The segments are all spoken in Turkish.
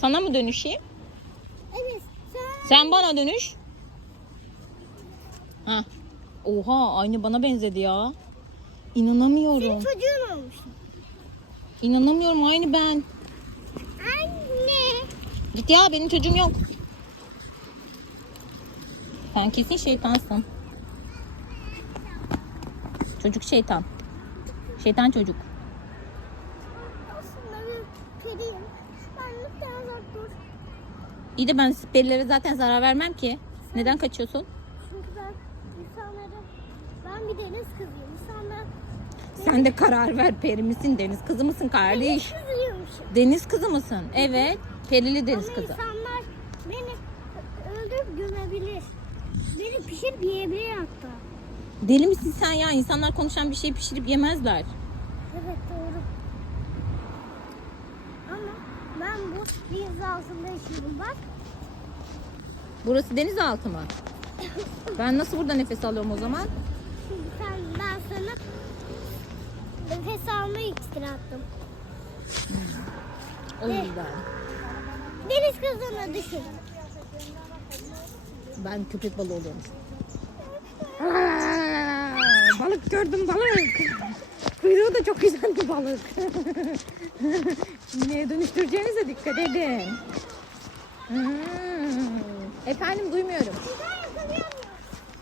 Sana mı dönüşeyim? Evet. Sen... Sen bana dönüş. Ha. Oha aynı bana benzedi ya. İnanamıyorum. Senin çocuğun olmuş. İnanamıyorum aynı ben. Anne. Git ya benim çocuğum yok. Sen kesin şeytansın. Çocuk şeytan. Şeytan çocuk. Aslında bir periyim. Uzak dur. İyi de ben perilere zaten zarar vermem ki. Neden kaçıyorsun? Çünkü ben insanlara... Ben bir deniz kızıyım. İnsanlar Sen de karar ver peri misin deniz kızı mısın kardeş? kızıyormuşum. Deniz kızı mısın? Evet. Perili deniz Ama kızı. insanlar beni öldürüp gömebilir. Beni pişirip yiyebilir hatta. Deli misin sen ya? İnsanlar konuşan bir şey pişirip yemezler. Evet doğru. Ama ben bu deniz altında yaşıyorum bak. Burası denizaltı mı? Ben nasıl burada nefes alıyorum o zaman? Çünkü sen, ben sana nefes alma iksiri attım. O yüzden. Deniz kızına düşün. Ben köpek balığı oluyormuş. Aa, balık gördüm balık. Kuyruğu da çok güzel bir balık. Neye dönüştüreceğinize dikkat edin. Hmm. Efendim duymuyorum.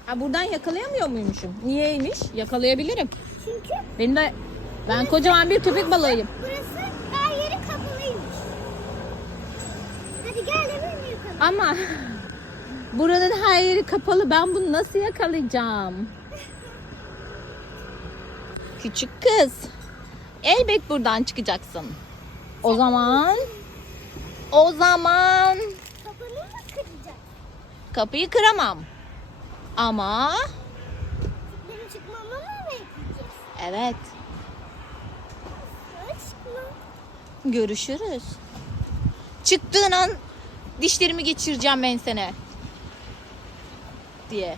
Ha buradan yakalayamıyor muymuşum? Niyeymiş? Yakalayabilirim. Çünkü Benim de ben kocaman bir köpek balığıyım. burası her yeri kapalıymış. Hadi gel emin yukarı. Ama buranın her yeri kapalı. Ben bunu nasıl yakalayacağım? Küçük kız. Elbet buradan çıkacaksın. O zaman o zaman Kapanı mı kıracak? kapıyı kıramam. Ama Benim çıkmamı mı bekleyeceğiz? evet görüşürüz. Çıktığın an dişlerimi geçireceğim ben sene. Diye.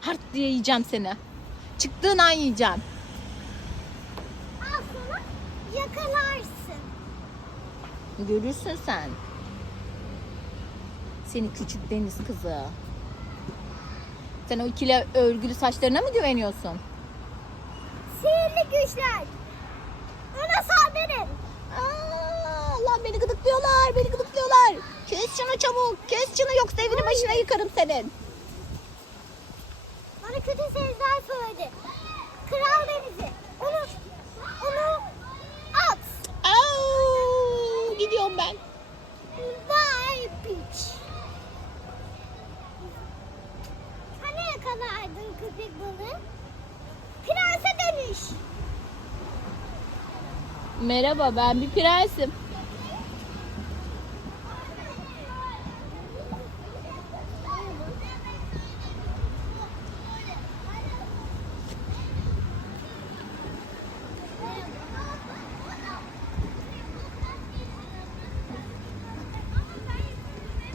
Hart diye yiyeceğim seni. Çıktığın an yiyeceğim. Al sana yakalarsın. Görürsün sen. Seni küçük deniz kızı. Sen o ikili örgülü saçlarına mı güveniyorsun? Sihirli güçler. Ona saldırın. Aa, Allah beni gıdıklıyorlar, beni gıdıklıyorlar. Kes şunu çabuk, kes şunu yoksa evini başına yıkarım senin. Kötü sözler söyledi. Kral denizi. Onu, onu at. Aa, gidiyorum ben. Vay piç. Hani yakalardın köpek balığı? Prense dönüş. Merhaba, ben bir prensim.